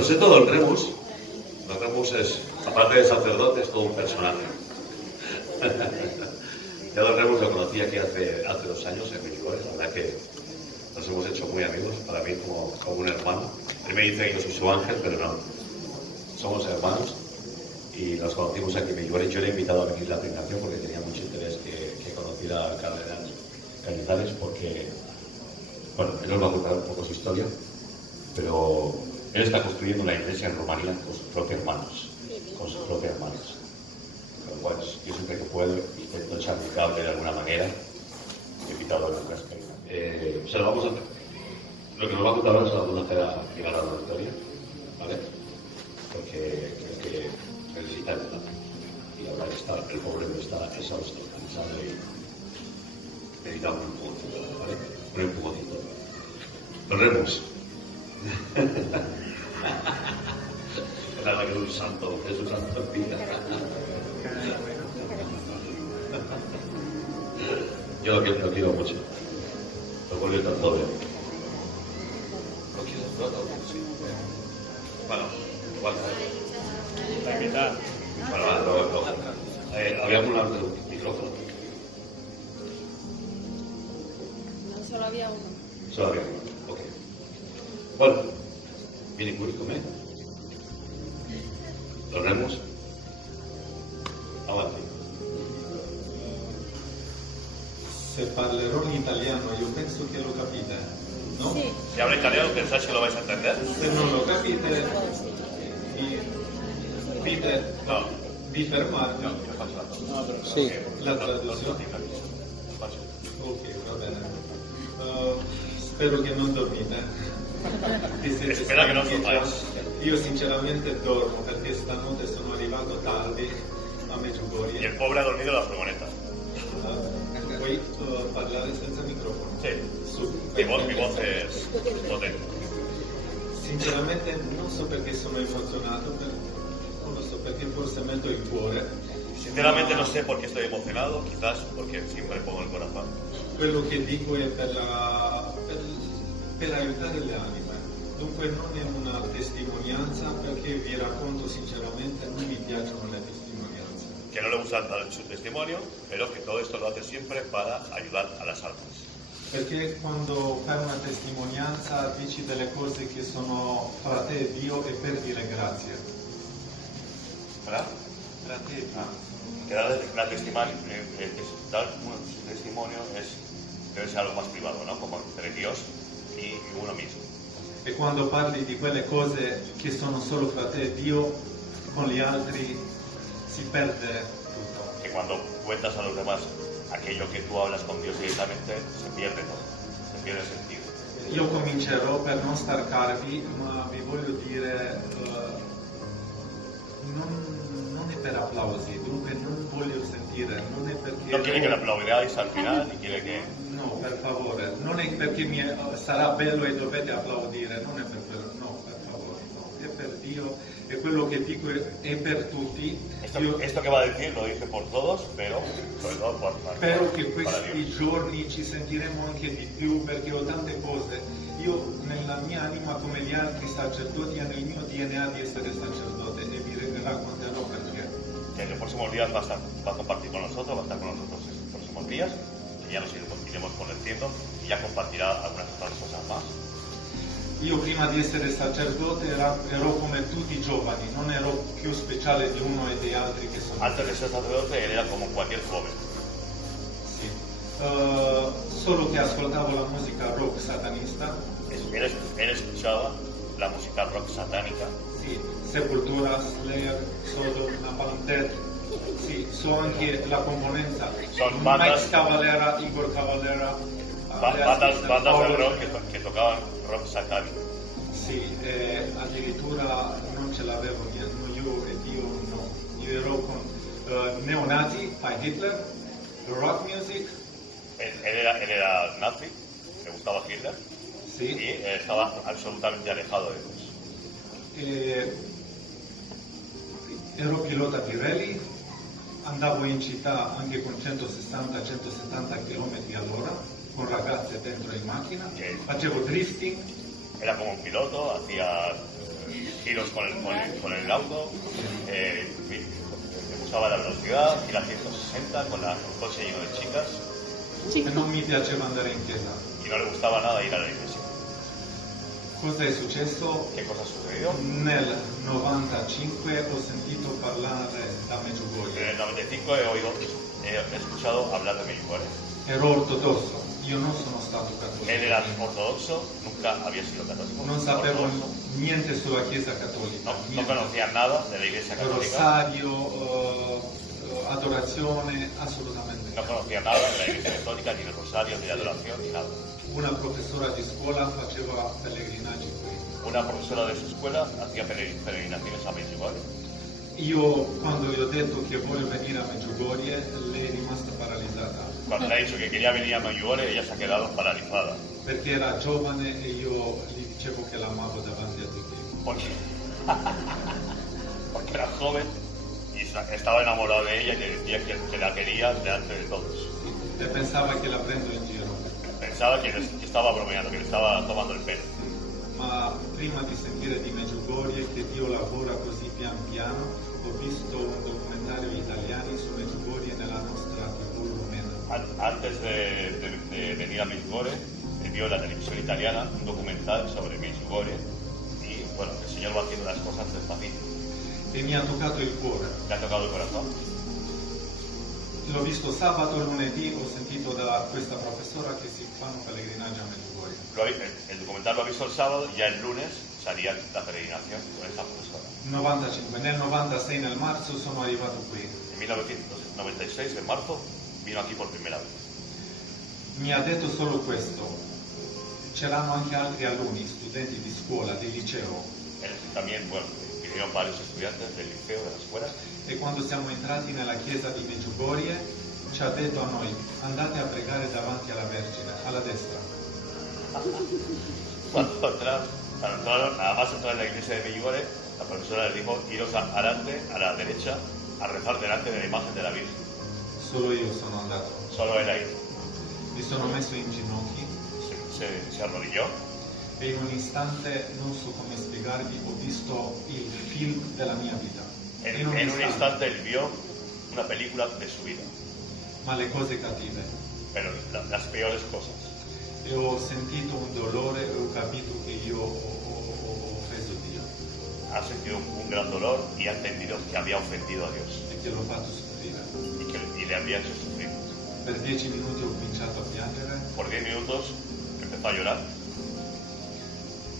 presento a Don Remus. Don Remus es, aparte de sacerdote, es todo un personaje. Ya Don Remus lo conocí aquí hace 2 años en Medjugorje. La verdad que nos hemos hecho muy amigos, para mí como un hermano. Él me dice que yo soy su ángel, pero no. Somos hermanos y nos conocimos aquí en Medjugorje. Yo le he invitado a venir a la peregrinación porque tenía mucho interés que conociera al cardenal Cañizares, porque, bueno, él nos va a contar un poco su historia, pero él está construyendo una iglesia en Rumanía con sus propias manos, con sus propias manos. Con lo cual, yo siempre que puedo intento echar mi cable de alguna manera. He invitado a Lucas se lo vamos a hacer. Lo que nos va a contar ahora se lo vamos a hacer a llegar a la auditoría, ¿vale? Porque creo que necesita ayuda. Y ahora el pobre no está exhausto, cansado y necesita un empujoncito, ¿vale? Un empujoncito. Nos vemos. Nada, que es un santo en vida. Yo lo quiero mucho. Lo vuelve tanto bien. ¿Lo quieres todo? Sí. Bueno, igual. La mitad. Bueno, ¿había algún micrófono? No, solo había uno. Solo había uno, ok. Bueno, vieni qui con me. Tornemos. Avanti. Se parlerò in italiano, io penso che lo capite, no? Sí. Si habla italiano, ¿pensáis que lo vais a entender? Se non lo capite, No. vi fermarvi. No, io faccio la traduzione. Sì. La traduzione? Ok, va bene. Spero che non dormite. Vi siete Spera che non stanchi già? dormiate. Io sinceramente dormo perché stanotte sono arrivato tardi a Y Medjugorje. el pobre ha dormido en la furgoneta. Puoi parlare senza microfono? Sí. Su. Mi voz es potente. Sinceramente non so perché sono emozionato, non lo so perché forse metto il cuore. Sinceramente no sé por qué estoy emocionado, quizás porque siempre pongo el corazón. Quello che dico è per aiutare le anime. Dunque non è una testimonianza perché vi racconto sinceramente non mi piacciono le testimonianze. Que no le gusta dar su testimonio, pero que todo esto lo hace siempre para ayudar a las almas. Perché quando fai una testimonianza dici delle cose che sono fra te e Dio e per dire grazie. ¿Verdad? Fra te e Dio. Que dar un testimonio debe ser algo más privado, ¿no? Como entre Dios y uno mismo. E quando parli di quelle cose che sono solo fra te e Dio, con gli altri si perde tutto. Que cuando cuentas a los demás aquello que tú hablas con Dios directamente, se pierde todo, se pierde el sentido. Io comincerò per non starcarvi, ma vi voglio dire, non è per applausi, dunque non voglio sentire, non è perché... No quiere que le aplaudáis al final, ni quiere que... No, per favore, non è perché sarà bello e dovete applaudire, non è per quello, no, per favore, no, è per Dio, e quello che dico è per tutti. Esto que va a decir lo dice por todos, pero sobre todo Spero che para questi Dios. giorni ci sentiremo anche di più perché ho tante cose. Io nella mia anima come gli altri sacerdoti ho nel mio DNA di essere sacerdote e vi racconterò perché. Que en los próximos días va a compartir con nosotros, va a estar con nosotros en los próximos días, que ya nos iremos conociendo y ya compartirá algunas otras cosas más. Io prima di essere sacerdote ero come tutti i giovani, non ero più speciale di uno e degli altri che sono. Antes de ser sacerdote, él era como cualquier joven. Sì. Solo che ascoltavo la musica rock satanista. Él escuchaba la música rock satánica. Sì, Sepultura, Slayer, Sodom, Napalm Death. Sì, so anche la componenza. Son bandas- Max Cavalera, Igor Cavalera. Bandas de rock que tocaban rock satánico. Sì, addirittura non ce l'avevo io e Dio no. Io ero con neonati, Hitler, rock music. Él era nazi, le gustaba Hitler Sì. y estaba absolutamente alejado de Dios. Ero pilota di rally, andavo in città anche con 160-170 km all'ora, con ragazze dentro in macchina, facevo drifting. Era como un piloto, hacía giros con el auto, me gustaba la velocidad, ir a 160 con el coche lleno de chicas E non mi piaceva andare in chiesa. y no le gustaba nada ir a la iglesia. Cosa è successo? ¿Qué cosa ha sucedido? Nel 95 ho sentito parlare da En Medjugorje. el 95 he escuchado hablar de Medjugorje. Ero ortodosso, io non sono stato Él era cattolico. ortodoxo, nunca había sido católico. Non sapevo Ortodoxo. niente sulla chiesa cattolica. No Niente. conocía nada de la iglesia católica. Rosario, adorazione, assolutamente. No conocía nada de la iglesia católica, ni de rosario, ni de adoración, ni nada. Una professora di scuola faceva pellegrinaggi qui. Una profesora de su escuela hacía peregrinaciones a Medjugorje. Io quando gli ho detto che voglio venire a Medjugorje, lei è rimasta paralizzata Cuando le ha dicho que quería venir a Medjugorje, ella se ha quedado paralizada. perché era giovane e io gli dicevo che l'amavo davanti a tutti. Porque, porque era joven y estaba enamorado de ella y le decía que la quería delante de todos. E pensava che la prendo in giro. Pensaba que estaba bromeando, que le estaba tomando el pelo. Ma prima di sentire di Medjugorje che Dio lavora così pian piano, ho visto un documentario italiano su Medjugorje nella nostra TV rumena. Antes de venir a Medjugorje, vio en la televisión italiana un documental sobre Medjugorje y bueno, el Señor va haciendo las cosas despacito. E mi ha toccato il cuore. Le ha tocado el corazón. L'ho visto sabato e lunedì, ho sentito da questa professora che si fanno pellegrinaggio a Medjugorje. El documental lo ha visto el sábado y ya el lunes salía la peregrinación con esa profesora. 95, nel 96 nel marzo sono arrivato qui. En 1996, en marzo, vino aquí por primera vez. Mi ha detto solo questo. C'erano anche altri alunni, studenti di scuola, di liceo. También, bueno, vinieron varios estudiantes del liceo, de la escuela, E quando siamo entrati nella chiesa di Medjugorje ci ha detto a noi: andate a pregare davanti alla Vergine, alla destra. cuando entraron, nada más entrar en la iglesia de Medjugorje, la profesora les dijo, iros adelante, a la derecha, a rezar delante de la imagen de la Virgen. Solo io sono andato. Solo él ahí Mi sono messo in ginocchi se arrodilló e in un istante, non so come spiegarvi, ho visto il film della mia vita. en un instante él vio una película de su vida, Ma le cose cattive. pero las peores cosas. E ho sentito un dolore e ho capito che io ho offeso Dio Ha sentido un gran dolor y ha entendido que había ofendido a Dios e che l'ho fatto soffrire. y le había hecho sufrir. Per 10 minuti ho cominciato a piangere, Por 10 minutos empezó a llorar.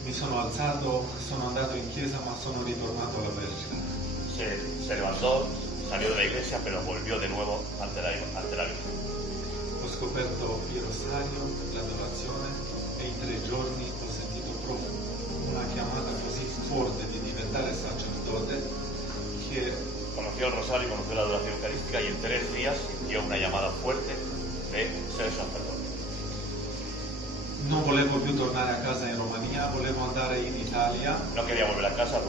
mi sono alzato, sono andato in chiesa ma sono ritornato alla Vergine. Se levantó, salió de la iglesia, pero volvió de nuevo ante la Virgen. Ho scoperto il rosario, l'adorazione e in 3 giorni ho sentito proprio una chiamata così forte di diventare sacerdote che Conoció el rosario, conoció la adoración eucarística y en 3 días sintió una llamada fuerte de ser sacerdote. non volevo più tornare a casa in Romania, volevo andare in Italia No quería volver a casa en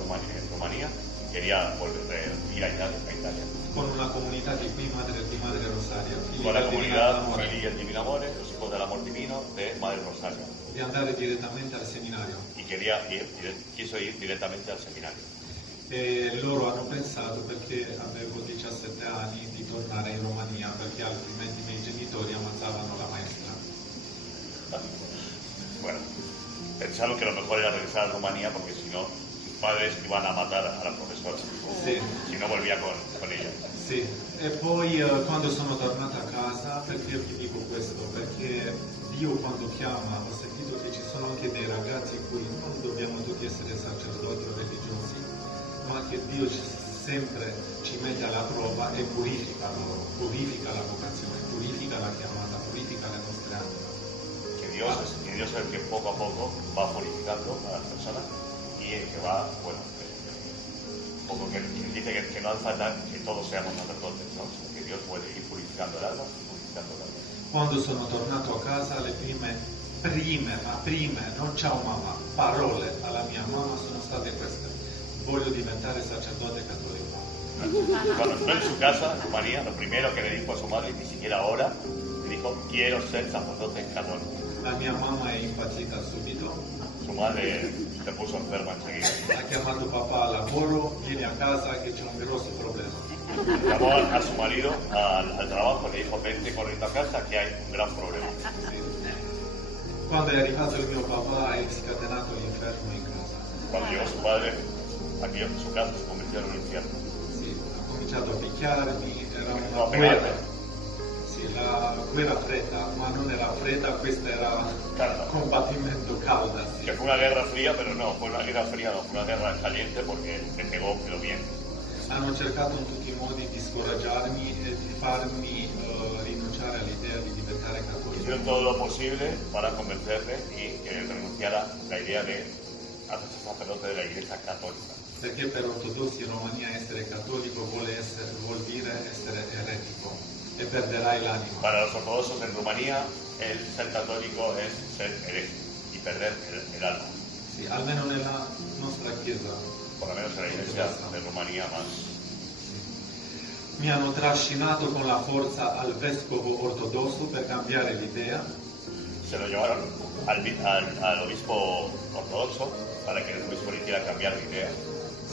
Rumanía, quería ir a Italia. con una comunità di qui, di Madre Rosaria, figli Con la del Divino comunidad Amore, Fili del Divino Amore, los hijos del amor divino de Madre Rosario. di andare direttamente al seminario. Y quiso ir directamente al seminario. E loro hanno pensato, perché avevo 17 anni, di tornare in Romania perché altrimenti i miei genitori ammazzavano la maestra. Bueno, pensaron que lo mejor era regresar a Rumanía porque si no, sus padres iban a matar a la profesora Sì, si no volvía con ella. sì. E poi quando sono tornata a casa, perché vi dico questo? Perché Dio quando chiama, ho sentito che ci sono anche dei ragazzi qui, non dobbiamo tutti essere sacerdoti o religiosi, ma che Dio sempre ci mette alla prova e purifica loro, purifica la vocazione, purifica la chiamata, purifica le nostre anime. Que Dios es el que poco a poco va purificando a las personas y el que va, bueno, poco que dice que no hace falta que todos seamos sacerdotes, ¿no? Sino que Dios puede ir purificando el alma, purificando el alma. Quando sono tornato a casa, le prime, non ciao mamma, parole alla mia mamma sono state queste: voglio diventare sacerdote cattolico. Cuando entró en su casa, en Rumanía, lo primero que le dijo a su madre, ni siquiera ahora, le dijo, quiero ser sacerdote católico. La mia mamma è impazzita subito, Su madre se puso enferma enseguida. ha chiamato papà al lavoro, vieni a casa che c'è un grosso problema. Llamó a su marido al trabajo y le dijo, vente corriendo a casa que hay un gran problema. Quando è arrivato il mio papà è scatenato l'inferno in casa. Cuando llegó su padre, aquí en su casa se convirtió en un infierno. Sì, ha cominciato a picchiarmi, era No, una pegate. guerra. Sì, la guerra fredda, ma non era fredda, questa era Calda. combattimento calda. Sì. Que fue una guerra fría, pero no, fue una guerra fría, no, fue una guerra caliente porque me pegó, pero bien. Hanno cercato in tutti i modi di scoraggiarmi e di farmi rinunciare all'idea di diventare cattolico. Hicieron todo lo posible para convencerme y que renunciara a la idea de hacerse sacerdote de la Iglesia Católica. Perché per ortodossi in Romania essere cattolico vuol dire essere eretico e perderai l'anima. Para los ortodoxos en Rumanía, el ser católico es ser hereje y perder el alma. Sì, almeno nella nostra chiesa. Por lo menos en la Iglesia de Rumanía más. Mi hanno trascinato con la forza al vescovo ortodosso per cambiare l'idea. Se lo llevaron al obispo ortodoxo para que el obispo le hiciera cambiar de idea.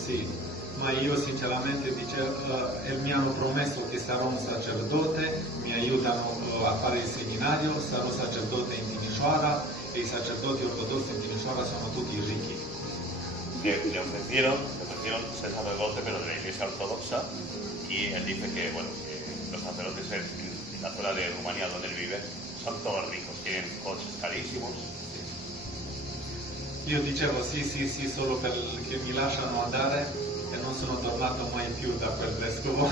Sì, ma io sinceramente mi hanno promesso che sarò un sacerdote, mi aiutano a fare il seminario, sarò sacerdote in Timișoara e i sacerdoti ortodossi in Timișoara sono tutti ricchi. Le ofrecieron ser sacerdote, pero de la Iglesia Ortodoxa, y él dice que, bueno, que los sacerdotes en la zona de Rumanía donde él vive son todos ricos, tienen coches carísimos. Io dicevo sì, solo perché mi lasciano andare e non sono tornato mai più da quel vescovo.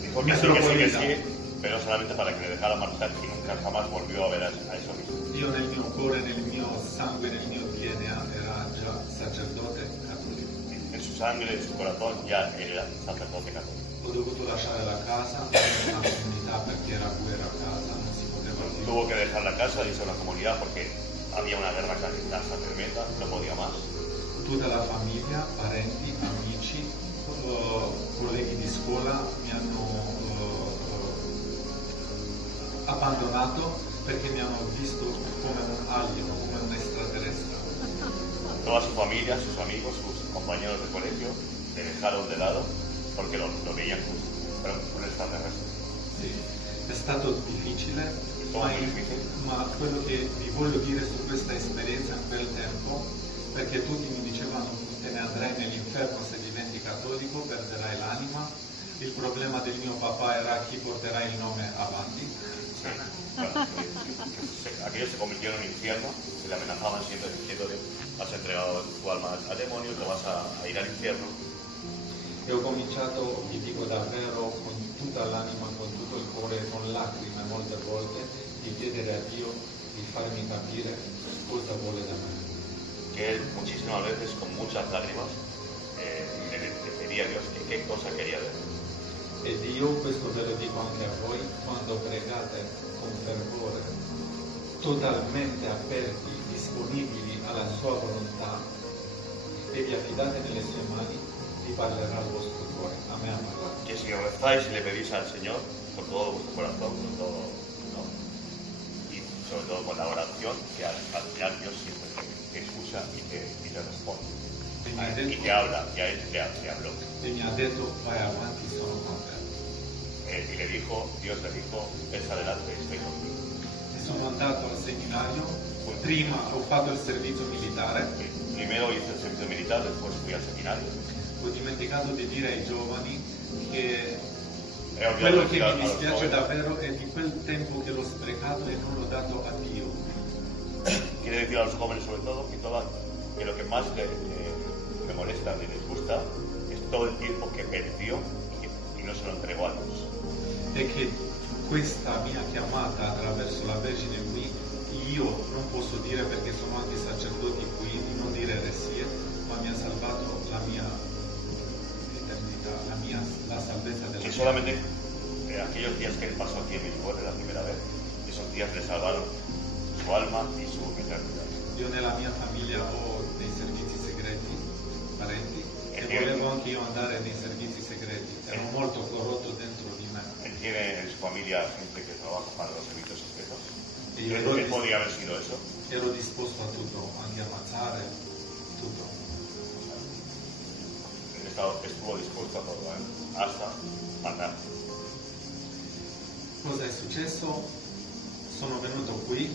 Dijo que sí, pero solamente para que le dejara marchar y nunca jamás volvió a ver a eso mismo. Io nel mio cuore, nel mio sangue, nel mio DNA era già sacerdote cattolico. En su sangre, en su corazón ya era sacerdote católico. Ho dovuto lasciare la casa, una comunità perché era guerra a casa, non si poteva più. Tuvo que dejar la casa, irse a una comunidad porque había una guerra clandestina tremenda, no podía más. Tutta la famiglia, parenti, amici, colleghi di scuola mi hanno abbandonato perché mi hanno visto come un alieno, come un extraterrestre. Toda su familia, sus amigos, sus compañeros de colegio le dejaron de lado porque lo veían como un extraterrestre. Sì, è stato difficile, Molto difficile. ma quello che vi voglio dire su questa esperienza in quel tempo, perché tutti mi dicevano te ne andrai nell'inferno se diventi cattolico, perderai l'anima. Il problema del mio papà era chi porterà il nome avanti. Sí, claro, aquellos se convirtieron en infierno, se le amenazaban siempre diciéndole, has entregado tu alma al demonio, te vas a ir al infierno. E ho cominciato, vi dico davvero, con tutta l'anima, con tutto il cuore, con lacrime molte volte, di chiedere a Dio di farmi capire cosa vuole da me. Que él muchísimas veces con muchas lágrimas le pedía a Dios que qué cosa quería de él. Ed io, questo ve lo dico anche a voi, quando pregate con fervore, totalmente aperti, disponibili alla sua volontà, e vi affidate nelle sue mani, vi parlerà il vostro cuore. A me ha parlato. Que si rezáis y le pedís al Señor con todo vuestro corazón, con todo, ¿no? Y sobre todo con la oración, que al final Dios siempre te escucha y te responde. Y te habla, y a él te habló. E mi ha detto, vai avanti, sono con te. Y le dijo, Dios le dijo, ves adelante, estoy contigo. E sono andato al seminario, prima ho fatto il servizio militare, Primero hice el servicio militar, después fui al seminario. ho dimenticato di dire ai giovani che He olvidado quello decir che a mi los dispiace jóvenes, davvero è di quel tempo che l'ho sprecato e non l'ho dato a Dio. quiere decir a los jóvenes sobre todo que lo que más me molesta y les gusta es todo el tiempo que perdió y no se lo entregó a Dios. E che questa mia chiamata attraverso la Vergine qui, io non posso dire perché sono anche sacerdoti qui, di non dire eresie, ma mi ha salvato la mia eternità, la salvezza della Que mia solamente aquellos días que él pasó aquí en Lisboa la primera vez, esos días le salvaron su alma y su eternidad. Io nella mia famiglia ho dei servizi segreti, parenti, e Dio. volevo anche io andare nei servizi segreti, ero molto corrotto dentro di me. Él tiene en su familia gente que trabaja para los servicios secretos. E io Él loro podría haber sido eso. ero disposto a tutto, anche a ammazzare, tutto. Estuvo dispuesto a todo, hasta matar. Cosa è successo? Sono venuto qui,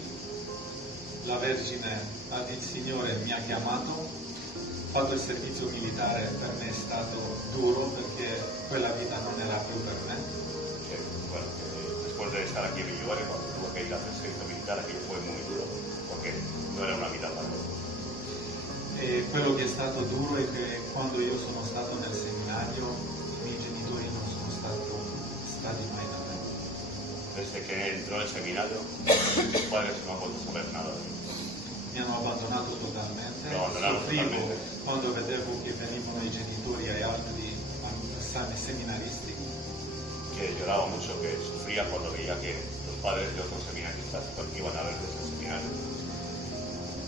la Vergine, il Signore mi ha chiamato, ho fatto il servizio militare, per me è stato duro perché quella vita non era più per me. Que, bueno, que después de estar aquí en Villuare, cuando tuve que ir a hacer servicio militar, aquello fue muy duro, porque no era una vida para mí. E quello che è stato duro è che quando io sono stato nel seminario, i miei genitori non sono stati mai da me. Desde que entró en el seminario, mis padres no han vuelto a saber nada de mí. Mi hanno abbandonato totalmente, Mi abbandonato soffrivo totalmente. quando vedevo che venivano i genitori e altri seminaristi. Que lloraba mucho, que sufría cuando veía que los padres de otros seminaristas iban a ver desde el seminario.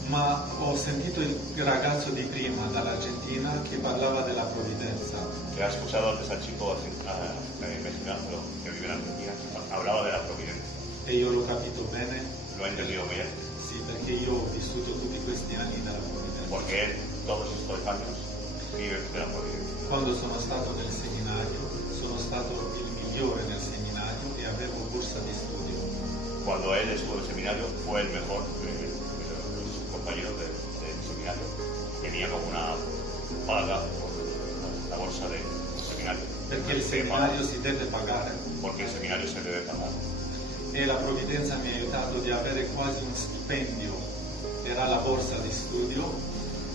Ma ho sentito il ragazzo di prima dall'Argentina che parlava della provvidenza. Que ha escuchado antes al chico mexicano que vive en Argentina, que hablaba de la providencia. E io l'ho capito bene, Lo ha entendido bien, sì, perché io ho vissuto tutti questi anni nella provvidenza. porque él todos estos años vive de la providencia. Quando sono stato nel seminario, sono stato il migliore nel seminario e avevo borsa di studio. Cuando él estuvo en el seminario, fue el mejor de los compañeros del seminario. Tenía como una paga por la bolsa del seminario. Perché il seminario si deve pagare. Porque el seminario se debe pagar. E la provvidenza mi ha aiutato di avere quasi un stipendio, era la borsa di studio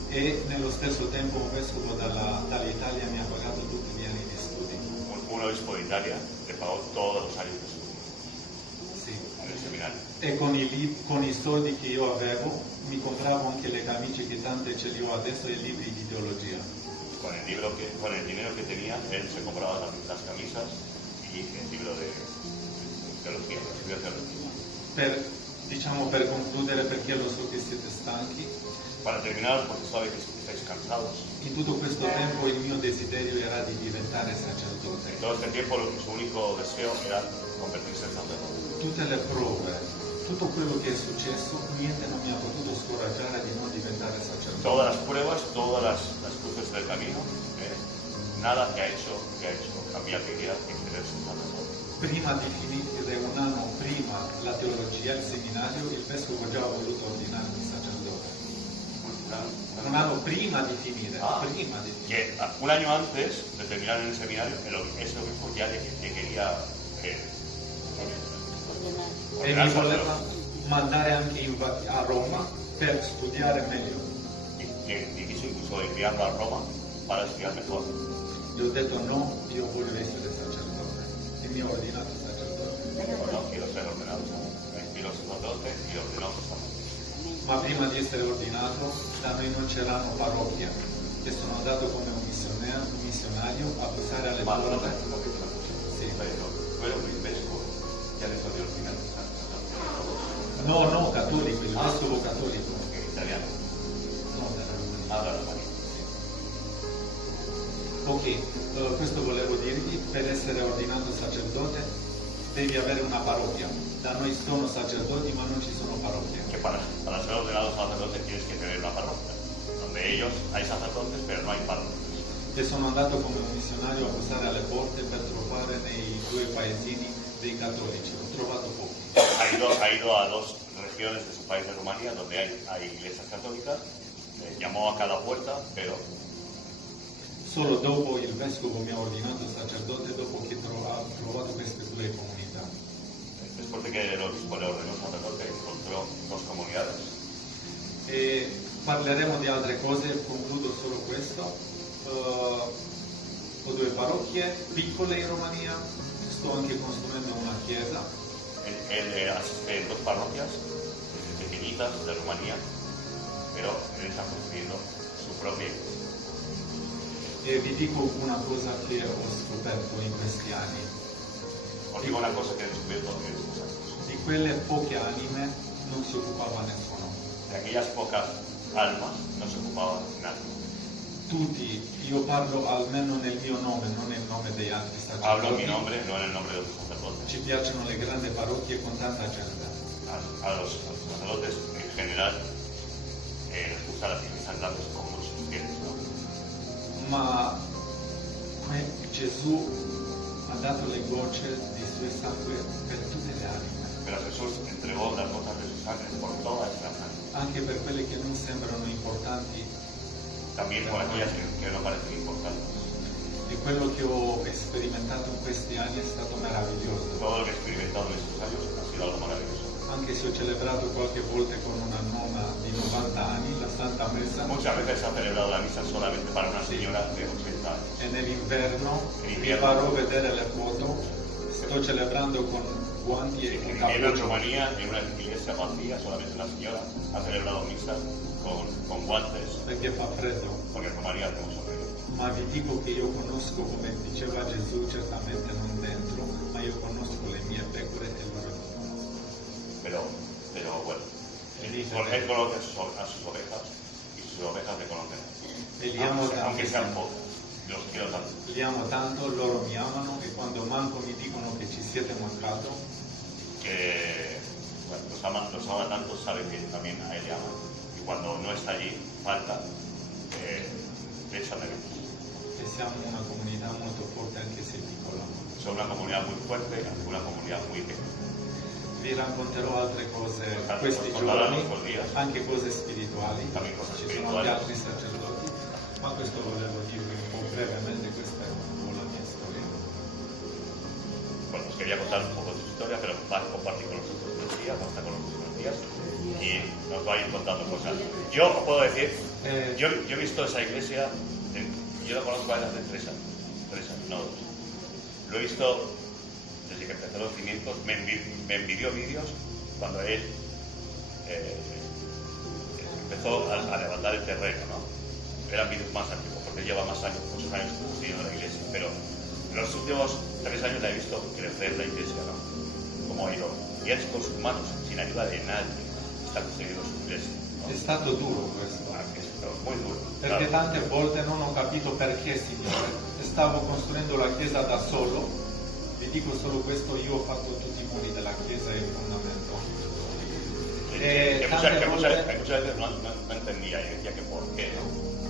e nello stesso tempo un vescovo dall'Italia mi ha pagato tutti gli anni di studi. Un obispo de Italia le pagó todos los años de estudio Sì. en el seminario. E con i soldi che io avevo mi compravo anche le camicie che tante ce li ho adesso e libri di ideologia. Con el dinero que tenía, él se compraba las camisas y el libro de teología, los libros de teología. Per concludere, perché lo so che siete stanchi, Para terminar, porque sabe que estáis cansados. in tutto questo tempo il mio desiderio era di diventare sacerdote. En todo este tiempo, su único deseo era convertirse en sacerdote. Tutte le prove, tutto quello che è successo, niente non mi ha potuto scoraggiare di non diventare sacerdote. Todas las pruebas, todas las cruces del camino, nada que ha hecho cambiar mi vida en querer ser sacerdote. Prima di finire un anno prima la teologia, il seminario, il vescovo già ha voluto ordinarmi sacerdote. Un anno prima di finire, prima di finire. Que un año antes de terminar en el seminario, ese obispo ya le quería E mi voleva mandare anche a Roma per studiare meglio. y quiso incluso enviarlo a Roma para estudiar mejor. Gli ho detto no, io voglio essere sacerdote. E mi ha ordinato sacerdote. No quiero ser ordenado sacerdote y ordenado sacerdote. Ma prima di essere ordinato, da noi non c'erano parrocchie. E sono andato come un missionario a passare alle Ma porte. Sì. quello che il vescovo ya adesso di ordinare sacerdote. No, cattolico, il vescovo cattolico. En italiano. No, della Romania. Habla la María. Ok, questo volevo dirvi, per essere ordinato sacerdote devi avere una parrocchia. Da noi sono sacerdoti ma non ci sono parrocchie. Que para ser ordenado sacerdote tienes que tener una parroquia. Donde ellos hay sacerdotes, pero no hay parroquias. E sono andato come un missionario a bussare alle porte per trovare nei due paesini dei cattolici. Ho trovato pochi. Ha ido a dos regiones de su país de Rumanía donde hay iglesias católicas. Llamó a cada puerta, pero Solo dopo il vescovo mi ha ordinato sacerdote, dopo che ho trovato queste due comunità. después de que el obispo le ordenó sacerdote, encontró dos comunidades. E parleremo di altre cose, concludo solo questo. Ho due parrocchie piccole in Romania, sto anche costruendo una chiesa. Él asiste en dos parroquias pequeñitas de Rumanía, pero él está construyendo su propia iglesia. E vi dico una cosa che ho scoperto in questi anni. Os digo una cosa que he descubierto en estos años. Di quelle poche anime non si occupava nessuno. De aquellas pocas almas no se ocupaba nadie. Tutti, io parlo almeno nel mio nome, non nel nome degli altri Hablo en mi sacerdoti. nombre, no en el nombre de otros sacerdotes. Ci piacciono le grandi parrocchie con tanta gente. A los sacerdotes en general les gustan las iglesias grandes con muchos fieles, ¿no? Ma come Gesù ha dato le gocce di suo sangue per tutte le anime, Pero Jesús entregó las gotas de su sangre por todas las ánimas, anche per quelle che non sembrano importanti. también por aquellas que no parecen importantes. E quello che ho sperimentato in questi anni è stato meraviglioso. Todo lo que he experimentado en estos años ha sido algo maravilloso. Anche se ho celebrato qualche volta con una nonna di 90 anni la Santa Messa, Muchas veces se ha celebrado la misa solamente para una señora de 80 años. e nell'inverno In mi invierno. farò vedere le foto, sto celebrando con guanti e con En cappuccio. Rumanía, en una iglesia vacía, solamente una señora ha celebrado misa con guantes, Perché fa freddo. porque en Rumanía hacemos frío. Ma vi dico che io conosco, come diceva Gesù, certamente non dentro, ma io conosco le mie pecore e loro non conoscono. Pero bueno, él conoce a sus ovejas y sus ovejas le conocen. E li amo Aunque sean tantissimo. pocas, los quiero tanto. Li amo tanto, loro mi amano e quando manco mi dicono che ci siete mancato, Que bueno, los ama tanto, sabe que también a él le ama. Y cuando no está allí, falta, le echan de menos. e siamo una comunità molto forte anche se piccola. Son una comunidad muy fuerte, una comunidad muy pequeña. Vi racconterò altre cose Tanto questi contarán giorni, estos días, anche cose spirituali, también cosas ci sono anche espirituales. altri sacerdoti, ma questo volevo dirvi un po' brevemente, questa è un po' la mia storia. Bueno, os quería contar un poco de su historia, pero va a compartir con nosotros unos días, va a estar con nosotros unos días y nos va a ir contando cosas. Yo os puedo decir, yo he visto esa iglesia, yo la conozco a él hace 3 años, no 2. Lo he visto desde que empezó los cimientos, me envidió vídeos cuando él empezó a levantar el terreno, ¿no? Eran vídeos más antiguos, porque lleva más años, muchos años construyendo la iglesia, pero en los últimos 3 años la he visto crecer la iglesia, ¿no? Como ha ido, y él con sus manos, sin ayuda de nadie, está construyendo su iglesia, ¿no? È stato duro questo, Pero muy duro, perché claro. tante volte non ho capito perché, Signore. Stavo costruendo la chiesa da solo, vi dico solo questo, io ho fatto tutti i muri della chiesa e il fondamento. Que tante muchas volte veces no entendía y decía que por qué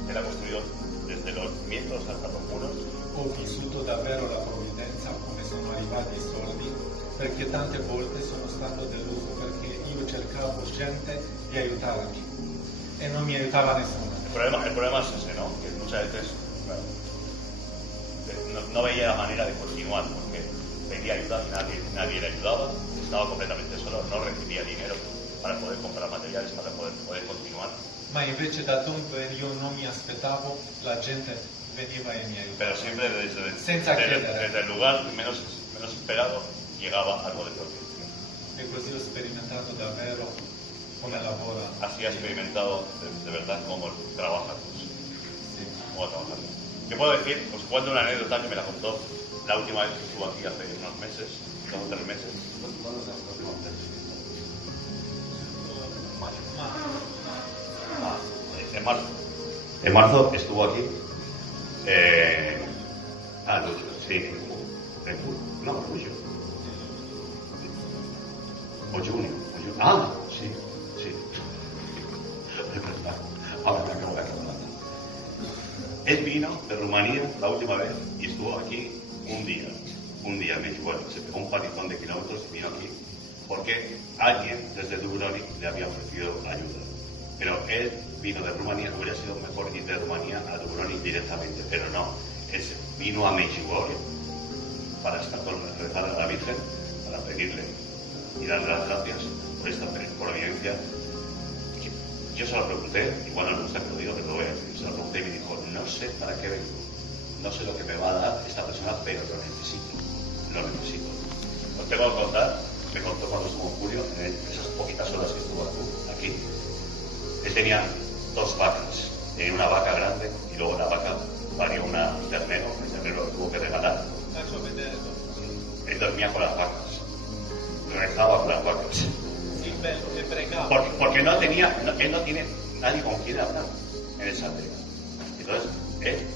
él ha construido desde los cimientos hasta los muros. ho vissuto davvero la provvidenza, come sono arrivati i soldi, perché tante volte sono stato deluso perché io cercavo gente di aiutarmi e non mi aiutava nessuno. El problema es ese, ¿no? Que muchas veces bueno, no veía la manera de continuar porque pedía ayuda y nadie le ayudaba, estaba completamente solo, no recibía dinero para poder comprar materiales, para poder continuar. Ma invece da dove io non mi aspettavo, la gente veniva e mi aiutava. Pero siempre Senza chiedere. desde el lugar menos esperado llegaba algo de protección. E così ho sperimentato davvero come lavora. Así ha experimentado de verdad cómo trabaja Dios. Sì. Cómo trabaja Dios. Yo puedo decir, os cuento una anécdota que me la contó la última vez que estuvo aquí hace unos meses, 2 o 3 meses. En marzo. En marzo estuvo aquí. Sí. No, julio. O junio. Ah, sí, sí. Es verdad. Ahora me acabo de acordar. Él vino de Rumanía la última vez y estuvo aquí un día. Me dijo, bueno, se pegó un palizón de kilómetros y vino aquí porque alguien desde Dubrovnik le había ofrecido ayuda. Pero él vino de Rumanía, hubiera sido mejor ir de Rumanía a Dubrovnik directamente, pero no. Él vino a Medjugorje para estar rezar a la Virgen, para pedirle y darle las gracias por esta providencia. Yo se lo pregunté, igual no me gusta que lo diga, pero lo voy a decir. Se lo pregunté y me dijo, no sé para qué vengo, no sé lo que me va a dar esta persona, pero lo necesito. Os tengo que contar, me contó cuando estuvo en Julio, en esas poquitas horas que estuvo aquí. Él tenía 2 vacas, tenía una vaca grande y luego la vaca parió un ternero, el ternero lo tuvo que regalar. Faccio vedere Él dormía con las vacas, rezaba con las vacas. il bello che pregava. Porque él no tiene nadie con quien hablar en esa aldea. Entonces, él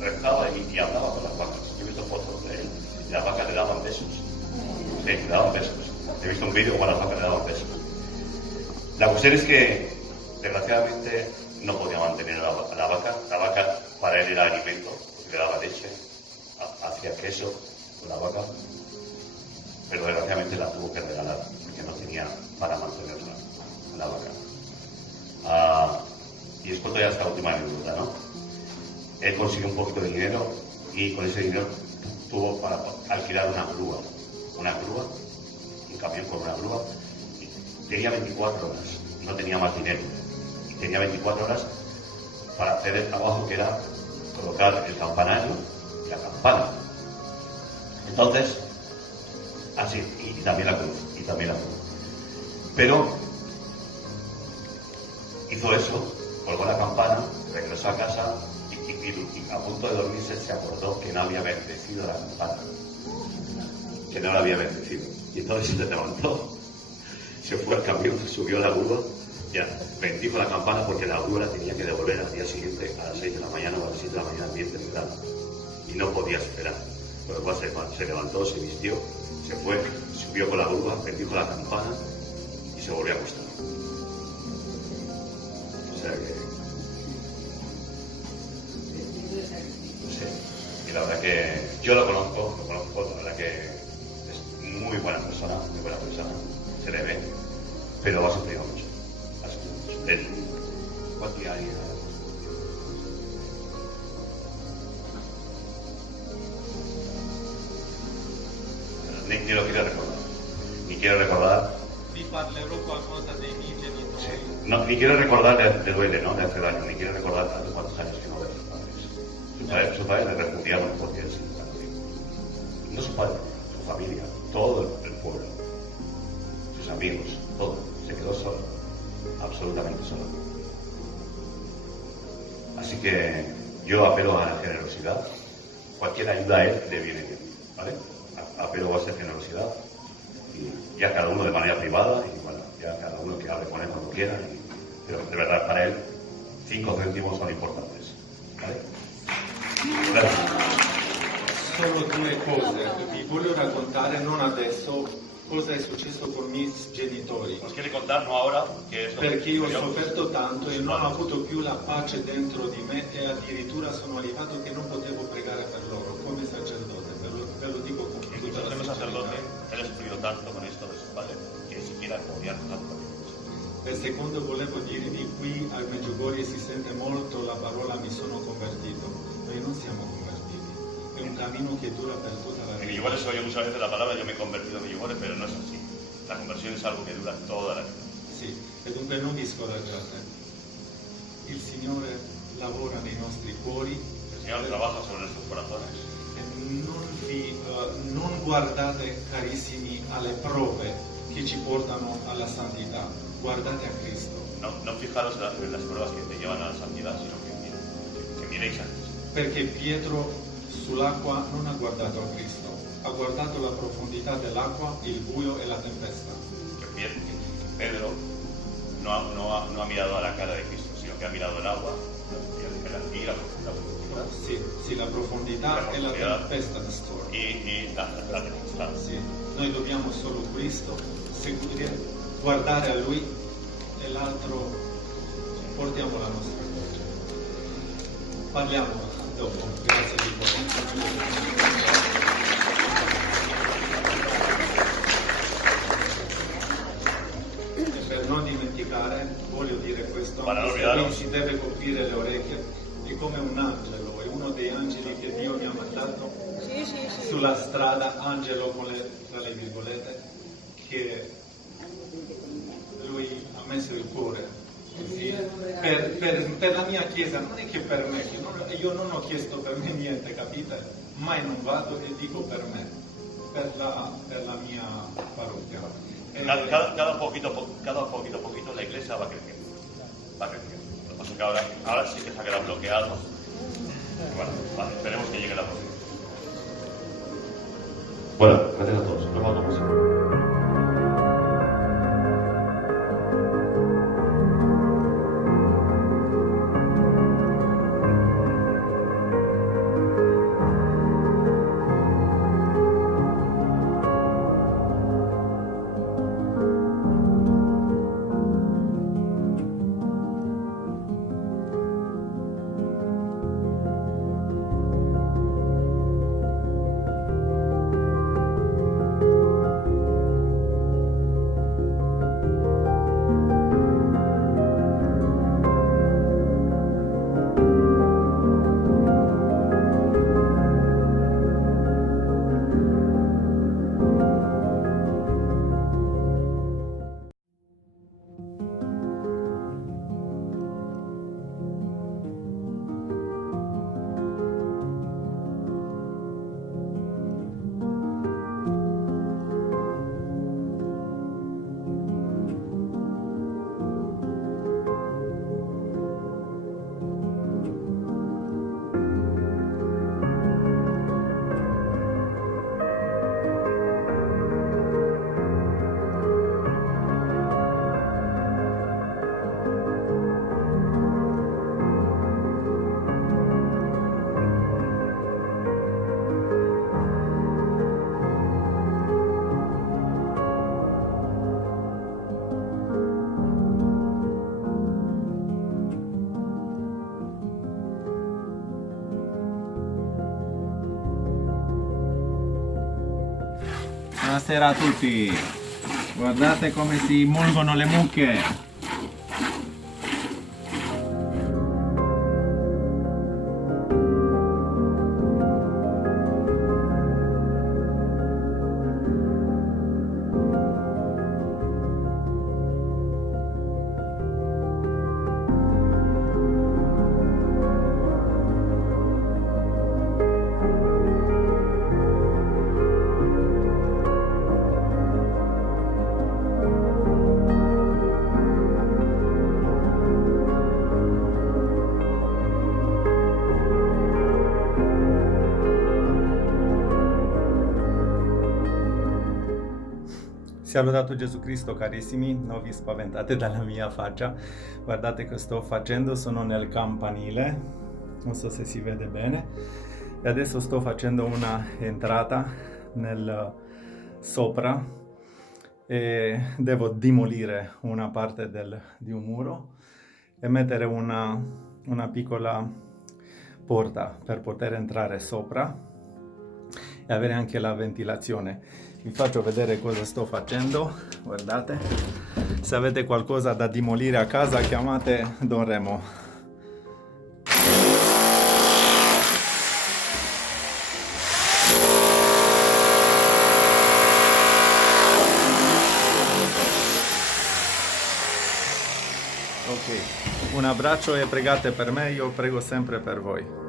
rezaba y hablaba con las vacas. Yo he visto fotos de él y las vacas le daban besos. Sí, le daban besos. He visto un vídeo con las vacas le daban besos. La cuestión es que, desgraciadamente, no podía mantener a la vaca. La vaca para él era alimento, le daba leche, hacía queso con la vaca, pero desgraciadamente la tuvo que regalar porque no tenía para mantener la vaca. Y después ya esta última anécdota, ¿no? Él consiguió un poquito de dinero y con ese dinero tuvo para alquilar una grúa, un camión con una grúa. Tenía 24 horas, no tenía más dinero. Y tenía 24 horas para hacer el trabajo que era colocar el campanario y la campana. Entonces, así, y también la cruz, Pero hizo eso, colgó la campana, regresó a casa y a punto de dormirse se acordó que no había bendecido la campana. Que no la había bendecido. Y entonces se levantó, se fue al camión, subió a la grúa, ya bendijo la campana porque la grúa la tenía que devolver al día siguiente a las 6 de la mañana o a las 7 de la mañana bien temprano. Y no podía esperar. Por lo cual se levantó, se vistió, se fue, subió con la grúa, bendijo la campana y se volvió a acostar. O sea que... no sé. Y la verdad que yo lo conozco, la verdad que es muy buena persona, se le ve, pero lo ha sufrido mucho. Él, ¿cuántos años? Ni lo quiero recordar. Vi parlerò qualcosa dei miei genitori. Sí. No, ni quiero recordar, le duele, ¿no? Le hace daño, ni quiero recordar hace cuántos años que no ve a sus padres. Sus padres le repudiaban porque él sí, no su padre, su familia, todo el pueblo, sus amigos, todo. Se quedó solo, absolutamente solo. Así que yo apelo a la generosidad. Cualquier ayuda a él le viene bien, ¿vale? Apelo a esa generosidad y ya cada uno de manera privada y bueno, ya cada uno que hable con él cuando quiera, pero de verdad para él 5 céntimos son importantes, ¿vale? Gracias. Solo due cose, vi voglio raccontare non adesso cosa è successo con i miei genitori. Nos quiere contar, no ahora, que es lo Perché io ho que sofferto tanto e non ho avuto più la pace dentro di me e addirittura sono arrivato che non potevo pregare per loro come sacerdote, ve lo dico con tutta Incluso la siendo sacerdote, sincerità. él ha sufrido tanto con esto de sus padres que ni siquiera podía rezar por ellos. E secondo volevo dirvi, qui al Medjugorje si sente molto la parola mi sono convertito. Noi non siamo convertiti, è un cammino che dura per tutta la En vita. Medjugorje se oye muchas veces la palabra yo me he convertido en Medjugorje, pero no es así. La conversión es algo que dura toda la vida. Sì, e dunque non vi scoraggiate. Il Signore lavora nei nostri cuori. El Señor trabaja sobre nuestros corazones. Non guardate, carissimi, alle prove che ci portano alla santità, guardate a Cristo. No fijaros en las pruebas que te llevan a la santidad, sino que miréis a Cristo. Perché Pietro sull'acqua non ha guardato a Cristo, ha guardato la profondità dell'acqua, il buio e la tempesta. Que Pedro no ha mirado a la cara de Cristo, sino que ha mirado el agua y la profundidad. Sì, la profondità e la tempesta da storm. Y la tempestad. Sì, noi dobbiamo solo Cristo, guardare a Lui e l'altro portiamo la nostra croce. Parliamo dopo, grazie di cuore. Per non dimenticare, voglio dire questo, Para no anche se olvidarlo. lui si deve coprire le orecchie, è come un angelo, è uno dei angeli che Dio mi ha mandato Sí, sí, sí. sulla strada, angelo tra le virgolette, che lui ha messo il cuore così, per la mia chiesa, non è che per me, io non ho chiesto per me niente, capite? Mai non vado e dico per me, per la mia parrocchia. Cada poquito a poquito la iglesia va creciendo. Lo que pasa es que ahora sí que se ha quedado bloqueado. Y bueno, vale, esperemos que llegue la próxima. Bueno, gracias a todos. Nos vemos. Buonasera a tutti. Guardate come si mungono le mucche. Sia lodato Gesù Cristo, carissimi, non vi spaventate dalla mia faccia, guardate che sto facendo, sono nel campanile, non so se si vede bene, e adesso sto facendo una entrata nel sopra e devo demolire una parte di un muro e mettere una piccola porta per poter entrare sopra e avere anche la ventilazione. Vi faccio vedere cosa sto facendo, guardate. Se avete qualcosa da demolire a casa, chiamate Don Remo. Ok, un abbraccio e pregate per me, io prego sempre per voi.